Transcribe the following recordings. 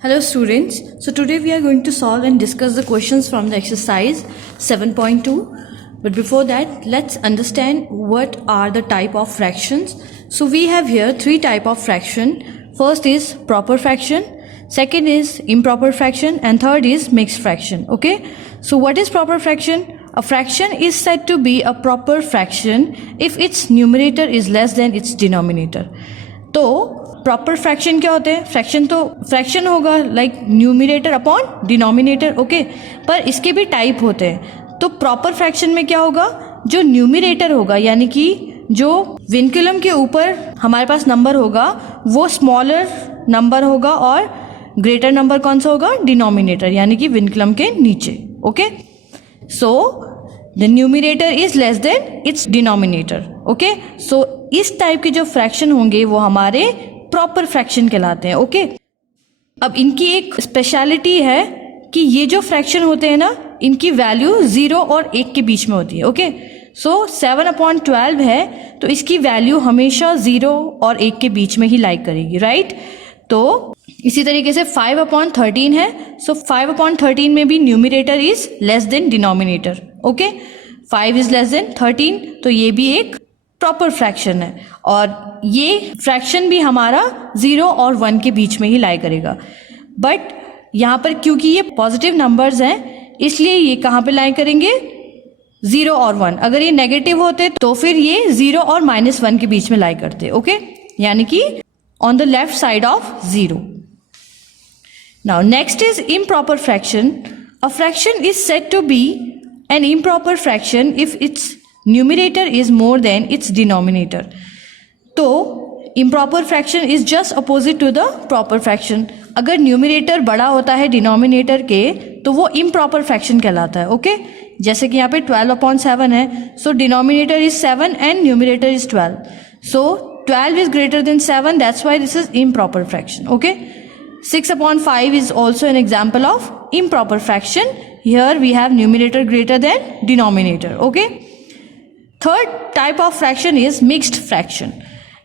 Hello students, so today we are going to solve and discuss the questions from the exercise 7.2. But before that, let's understand what are the type of fractions. So we have here three type of fraction. First is proper fraction, second is improper fraction, and third is mixed fraction. Okay, so what is proper fraction? A fraction is said to be a proper fraction if its numerator is less than its denominator. तो proper fraction क्या होते हैं? Fraction होगा like numerator upon denominator. Okay, पर इसके भी type होते हैं. तो प्रॉपर फ्रैक्शन में क्या होगा? जो न्यूमरेटर होगा यानी कि जो विनकुलम के ऊपर हमारे पास नंबर होगा वो स्मॉलर नंबर होगा और ग्रेटर नंबर कौन सा होगा? डिनोमिनेटर यानी कि विनकुलम के नीचे. Okay, so the numerator is less than its denominator. Okay, so इस टाइप के जो फ्रैक्शन होंगे वो हमारे प्रॉपर फ्रैक्शन कहलाते हैं. ओके, अब इनकी एक स्पेशलिटी है कि ये जो फ्रैक्शन होते हैं ना, इनकी वैल्यू 0 और 1 के बीच में होती है. ओके, सो 7/12 है तो इसकी वैल्यू हमेशा 0 और 1 के बीच में ही लाइक करेगी. राइट, तो इसी तरीके से 5/13 है. सो 5/13 में भी numerator is less than denominator. Okay, 5 is less then 13, तो ये भी एक प्रॉपर फ्रैक्शन है और ये फ्रैक्शन भी हमारा 0 और 1 के बीच में ही लाई करेगा. बट यहाँ पर क्योंकि ये पॉजिटिव नंबर्स हैं इसलिए ये कहाँ पे लाई करेंगे? 0 और 1. अगर ये नेगेटिव होते तो फिर ये 0 और -1 के बीच में लाई करते. ओके, यानी कि on the left side of 0. Now next is improper fraction. A fraction is said to be an improper fraction if its numerator is more than its denominator. तो improper fraction is just opposite to the proper fraction. अगर numerator बड़ा होता है denominator के तो वो improper fraction कहलाता है. ओके, जैसे कि यहाँ पे 12/7 है, सो denominator is 7 and numerator is 12. So 12 is greater than 7, that's why this is improper fraction. Okay, 6/5 is also an example of improper fraction. Here we have numerator greater than denominator. Okay. Third type of fraction is mixed fraction.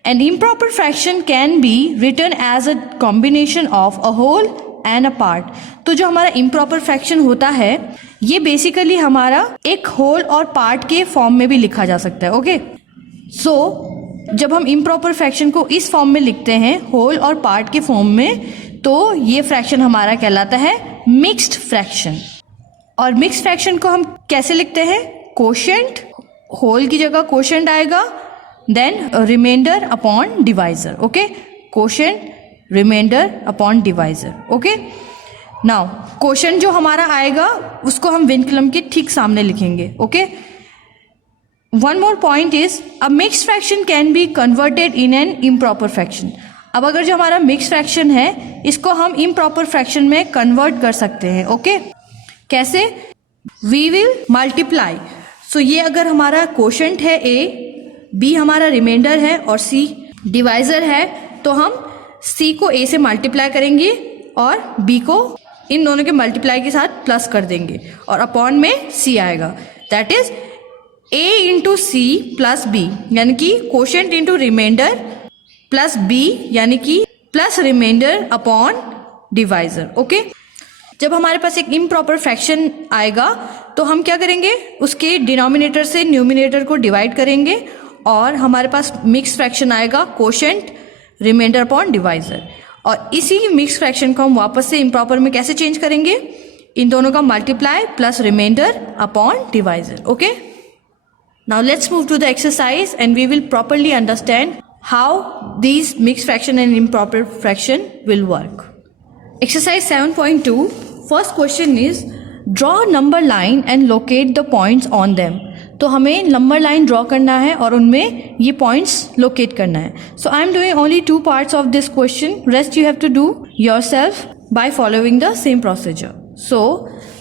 An improper fraction can be written as a combination of a whole and a part. तो जो हमारा improper fraction होता है ये basically हमारा एक whole और part के फॉर्म में भी लिखा जा सकता है. ओके, सो जब हम improper fraction को इस फॉर्म में लिखते हैं whole और part के फॉर्म में तो ये फ्रैक्शन हमारा कहलाता है mixed fraction. और mixed fraction को हम कैसे लिखते हैं? quotient, होल की जगह कोशेंट आएगा, then remainder upon divisor. Okay, quotient, remainder upon divisor. Okay, now quotient जो हमारा आएगा उसको हम विनकुलम के ठीक सामने लिखेंगे. Okay, one more point is a mixed fraction can be converted in an improper fraction. अब अगर जो हमारा मिक्स्ड फ्रैक्शन है इसको हम इम्प्रॉपर फ्रैक्शन में कन्वर्ट कर सकते हैं. ओके, कैसे? We will multiply. सो ये अगर हमारा कोशेंट है a, b हमारा रिमाइंडर है और c डिवाइजर है तो हम c को a से मल्टीप्लाई करेंगे और b को इन दोनों के मल्टीप्लाई के साथ प्लस कर देंगे और अपॉन में c आएगा. That is a into C plus b यानी कि quotient into remainder plus b यानी कि plus remainder upon divisor. Okay, जब हमारे पास एक इम्प्रॉपर फ्रैक्शन आएगा तो हम क्या करेंगे? उसके डिनोमिनेटर से न्यूमरेटर को डिवाइड करेंगे और हमारे पास मिक्स फ्रैक्शन आएगा कोशेंट, रिमाइंडर अपॉन डिवाइजर. और इसी मिक्स फ्रैक्शन को हम वापस से इम्प्रॉपर में कैसे चेंज करेंगे? इन दोनों का multiply plus remainder upon divisor. Okay, now let's move to the exercise and we will properly understand how these mix fraction and improper fraction will work. Exercise 7.2. First question is draw number line and locate the points on them. तो हमें number line draw करना है और उनमें ये points locate करना है. So I am doing only 2 parts of this question. Rest you have to do yourself by following the same procedure. So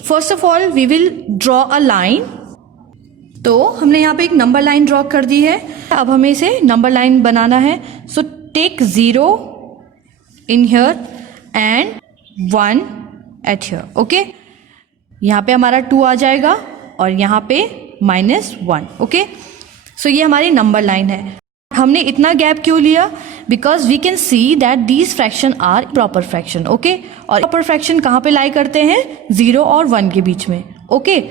first of all we will draw a line. तो हमने यहाँ पे एक number line draw कर दी है. अब हमें इसे नंबर लाइन बनाना है. So take 0 in here and 1 at here. Okay, यहाँ पे हमारा 2 आ जाएगा और यहाँ पे -1. ओके, सो ये हमारी नंबर लाइन है. हमने इतना गैप क्यों लिया? Because we can see that these fraction are proper fraction, okay. और प्रॉपर फ्रैक्शन कहाँ पे लाई करते हैं? 0 और 1 के बीच में, okay.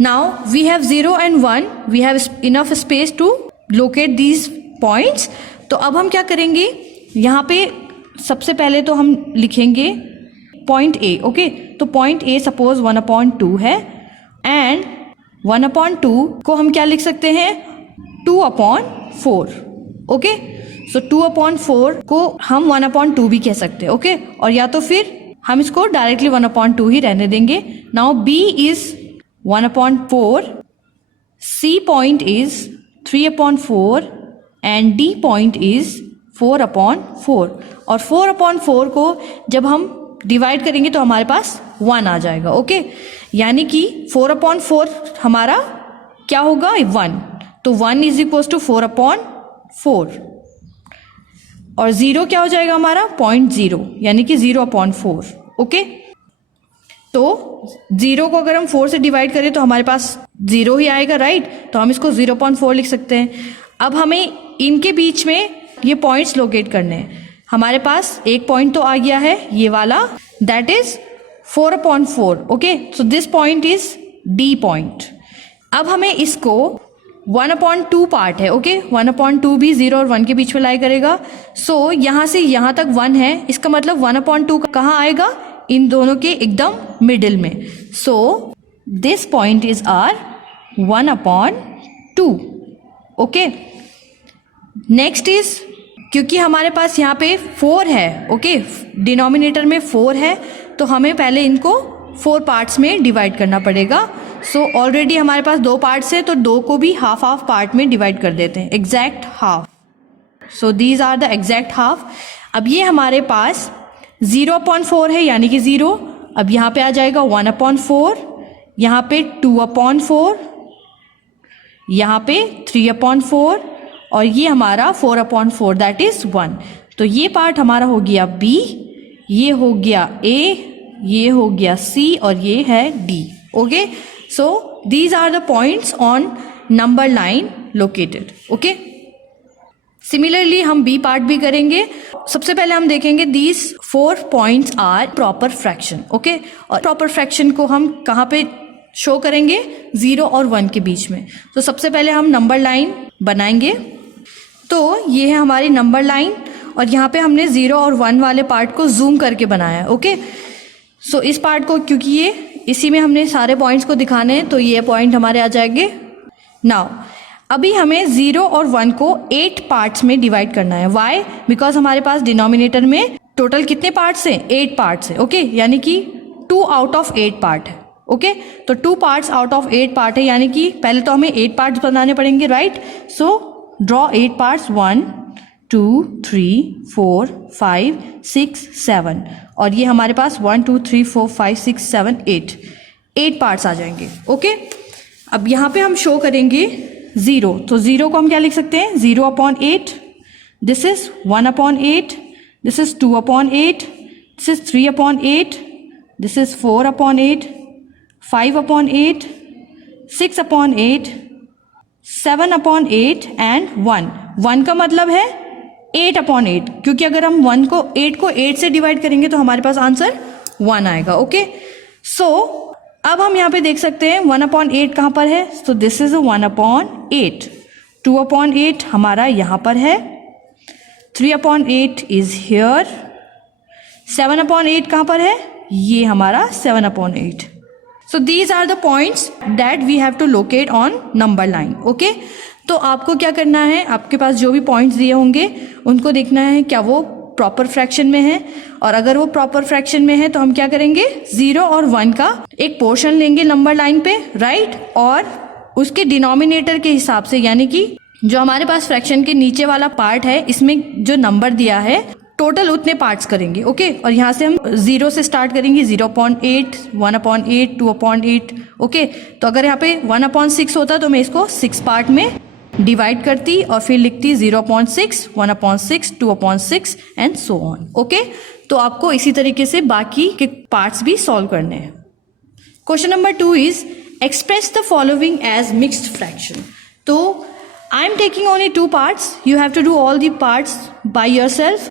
Now we have 0 and 1, we have enough space to locate these points. तो अब हम क्या करेंगे, यहाँ पे सबसे पहले तो हम लिखेंगे पॉइंट ए, ओके। तो पॉइंट ए सपोज 1/2 है, एंड 1/2 को हम क्या लिख सकते हैं? 2/4, ओके। सो 2/4 को हम 1/2 भी कह सकते हैं, ओके। और या तो फिर हम इसको डायरेक्टली 1/2 ही रहने देंगे। Now B is 1/4, C point is 3/4 and D point is 4/4। और 4/4 को जब हम डिवाइड करेंगे तो हमारे पास 1 आ जाएगा, ओके। यानी कि 4/4 हमारा क्या होगा? 1। तो 1 इज इक्वल टू 4/4, और 0 क्या हो जाएगा हमारा? 0.0, यानी कि 0/4, ओके। तो 0 को अगर हम 4 से डिवाइड करें तो हमारे पास 0 ही आएगा, राइट। तो हम इसको 0.4 लिख सकते हैं। अब हमें इनके बीच में ये पॉइंट्स लोकेट करने हैं। हमारे पास एक पॉइंट तो आ गया है, ये वाला, that is 4/4, okay. So this point is D point. अब हमें इसको 1/2 पार्ट है, ओके। 1/2 भी 0 और 1 के बीच में लाई करेगा। सो यहाँ से यहाँ तक 1 है, इसका मतलब 1/2 कहाँ आएगा? इन दोनों के एकदम मिडिल में। So this point is are 1/2, okay. Next is, क्योंकि हमारे पास यहाँ पे 4 है, ओके, डिनोमिनेटर में 4 है, तो हमें पहले इनको 4 पार्ट्स में डिवाइड करना पड़ेगा। सो ऑलरेडी हमारे पास 2 पार्ट्स है, तो 2 को भी हाफ हाफ पार्ट में डिवाइड कर देते हैं, exact half. So these are the exact half. अब ये हमारे पास 0/4 है, यानी कि 0। अब यहाँ पे आ जाएगा 1/4, यहाँ पे 2/4, यहाँ पे 3/4, और ये हमारा 4/4, दैट इज 1। तो ये पार्ट हमारा हो गया बी, ये हो गया ए, ये हो गया सी, और ये है D, okay. So these are the points on number line located, okay. Similarly हम बी पार्ट भी करेंगे। सबसे पहले हम देखेंगे these 4 points are proper fraction, okay. और प्रॉपर फ्रैक्शन को हम कहाँ पे शो करेंगे? 0 और 1 के बीच में। तो सबसे पहले हम नंबर लाइन बनाएंगे। तो ये है हमारी नंबर लाइन, और यहाँ पे हमने 0 और 1 वाले पार्ट को जूम करके बनाया है, ओके। सो इस पार्ट को, क्योंकि ये इसी में हमने सारे पॉइंट्स को दिखाने हैं, तो ये पॉइंट हमारे आ जाएंगे। नाउ अभी हमें 0 और 1 को 8 पार्ट्स में डिवाइड करना है। वाई? बिकॉज हमारे पास डिनोमिनेटर में टोटल कितने पार्ट्स हैं? 8 पार्ट्स हैं, ओके। यानी कि 2 आउट ऑफ 8 पार्ट है, ओके। तो 2 पार्ट्स आउट ऑफ 8 पार्ट है, यानी कि पहले तो हमें 8 पार्ट्स बनाने पड़ेंगे, राइट। सो ड्रॉ 8 पार्ट्स, 1 2 3 4 5 6 7, और ये हमारे पास 1 2 3 4 5 6 7 8 पार्ट्स आ जाएंगे, ओके। अब यहाँ पे हम शो करेंगे 0, तो 0 को हम क्या लिख सकते हैं? 0/8, this is 1/8, this is 2/8, this is 3/8, this is 4/8, 5/8, 6/8, 7/8 and 1 का मतलब है 8/8, क्योंकि अगर हम 8 को 8 से डिवाइड करेंगे तो हमारे पास आंसर 1 आएगा, ओके। सो अब हम यहाँ पे देख सकते हैं 1/8 कहाँ पर है? तो दिस इज 1/8, 2/8 हमारा यहाँ पर है, 3/8 इज हियर, 7/8 कहाँ पर है? ये हमारा 7/8। So these are the points that we have to locate on number line, okay. तो आपको क्या करना है? आपके पास जो भी पॉइंट्स दिए होंगे उनको देखना है क्या वो प्रॉपर फ्रैक्शन में है, और अगर वो प्रॉपर फ्रैक्शन में है तो हम क्या करेंगे? 0 और 1 का एक पोर्शन लेंगे नंबर लाइन पे, राइट, और उसके डिनोमिनेटर के हिसाब से, यानी कि जो हमारे पास फ्रैक्शन के नीचे वाला पार्ट है, इसमें जो नंबर दिया है टोटल उतने पार्ट्स करेंगे, ओके। और यहाँ से हम 0 से स्टार्ट करेंगे, 0/8, 1/8, 2/8, ओके। तो अगर यहाँ पे 1/6 होता तो मैं इसको 6 पार्ट में डिवाइड करती और फिर लिखती 0/6, 1/6, 2/6 एंड सो ऑन, ओके। तो आपको इसी तरीके से बाकी के पार्ट्स भी सॉल्व करने हैं। Question number 2 is express the following as mixed fraction. तो I am taking only two parts. You have to do all the parts by yourself.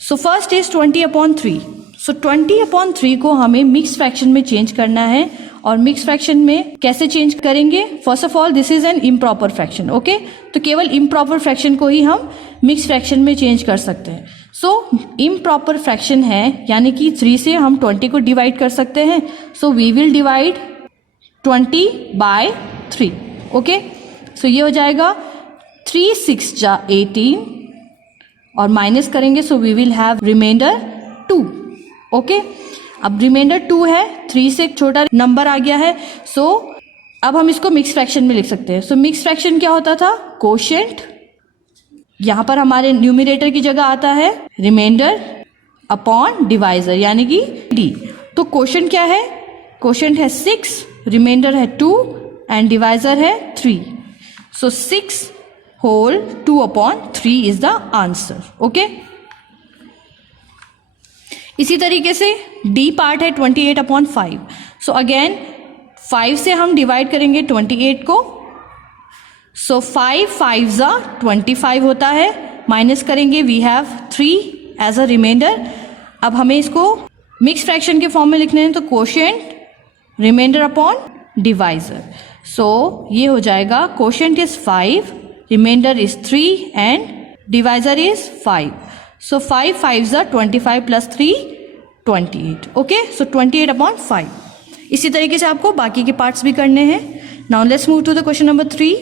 So first is 20/3. So 20/3 को हमें मिक्स फ्रैक्शन में change करना है, और mix fraction में कैसे change करेंगे? First of all this is an improper fraction, okay? तो केवल इम्प्रॉपर फ्रैक्शन को ही हम मिक्स फ्रैक्शन में चेंज कर सकते हैं. सो इम्प्रॉपर फ्रैक्शन है, यानी कि 3 से हम 20 को डिवाइड कर सकते हैं. So we will divide 20/3, okay? सो ये हो जाएगा 3 6 जा 18 और माइनस करेंगे, so we will have remainder 2, okay? अब रिमाइंडर 2 है, 3 से एक छोटा नंबर आ गया है. सो अब हम इसको मिक्स फ्रैक्शन में लिख सकते हैं. सो मिक्स फ्रैक्शन क्या होता था? कोशेंट, यहां पर हमारे न्यूमरेटर की जगह आता है रिमाइंडर अपॉन डिवाइजर, यानी कि डी. तो कोशेंट क्या है? कोशेंट है 6, रिमाइंडर है 2 एंड डिवाइजर है 3. So 6 whole 2/3 is the answer, okay? इसी तरीके से डी पार्ट है 28/5. सो अगेन 5 से हम डिवाइड करेंगे 28 को. सो 5 5 जा 25 होता है, माइनस करेंगे, we have 3 as a remainder. अब हमें इसको मिक्स फ्रैक्शन के फॉर्म में लिखने हैं, तो quotient remainder upon divisor. So ये हो जाएगा quotient is 5, remainder is 3 and divisor is 5. So 5 5s are 25 plus 3 28, okay? So 28/5. इसी तरीके से आपको बाकी के पार्ट्स भी करने हैं. Now let's move to the question number 3.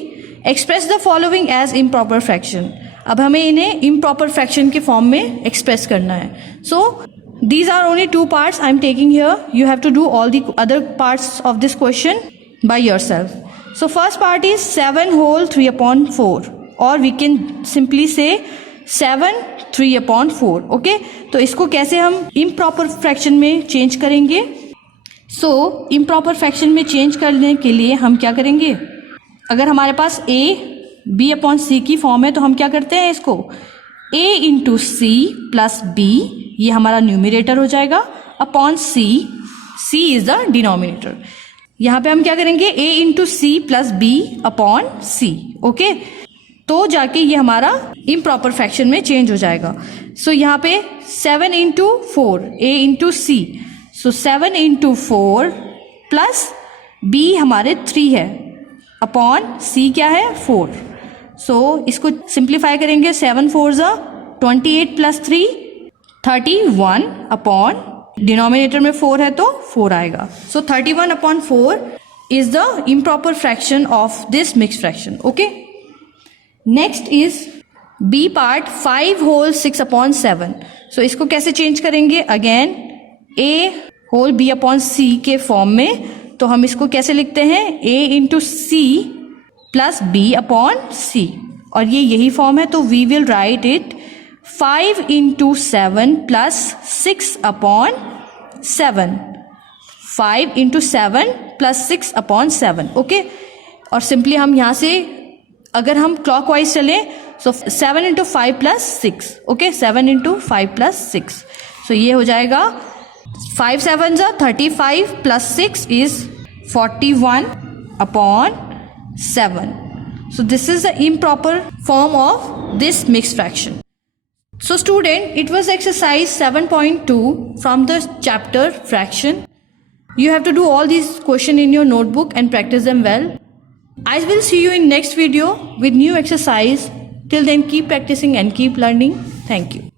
Express the following as improper fraction. अब हमें इन्हें improper fraction के फॉर्म में एक्सप्रेस करना है. So these are only 2 parts I am taking here. You have to do all the other parts of this question by yourself. So first part is 7 whole 3/4, or we can simply say 7 3/4, okay? तो इसको कैसे हम improper fraction में change करेंगे? सो improper fraction में change करने के लिए हम क्या करेंगे? अगर हमारे पास a b/c की फॉर्म है, तो हम क्या करते हैं? इसको a into C plus b, ये हमारा न्यूमरेटर हो जाएगा, upon c is the denominator. यहाँ पे हम क्या करेंगे? a into C plus b upon c, okay? तो जाके ये हमारा इम्प्रॉपर फ्रैक्शन में चेंज हो जाएगा. सो यहाँ पे 7 into 4 a into C, so 7 into 4 plus b हमारे 3 है, अपॉन c क्या है? 4. सो इसको सिंप्लीफाई करेंगे, 7 4 जा 28 प्लस 3 31 अपॉन डिनोमिनेटर में 4 है तो 4 आएगा. So 31/4 is the improper fraction of this mix fraction, okay? Next is B part 5 whole 6/7. सो इसको कैसे चेंज करेंगे? अगेन a होल b/c के फॉर्म में. तो हम इसको कैसे लिखते हैं? a into C plus b/c, और ये यही फॉर्म है, तो we will write it 5 into 7 plus 6/7. 5 into 7 plus 6/7, okay? और सिंपली हम यहाँ से अगर हम क्लॉकवाइज चलें, so 7 into 5 plus 6, okay? 7 into 5 plus 6. So ये हो जाएगा 5 7 जा 35 plus 6 is 41/7. So this is the improper form of this mixed fraction. So student, it was exercise 7.2 from the chapter fraction. You have to do all these questions in your notebook and practice them well. I will see you in next video with new exercise. Till then, keep practicing and keep learning. Thank you.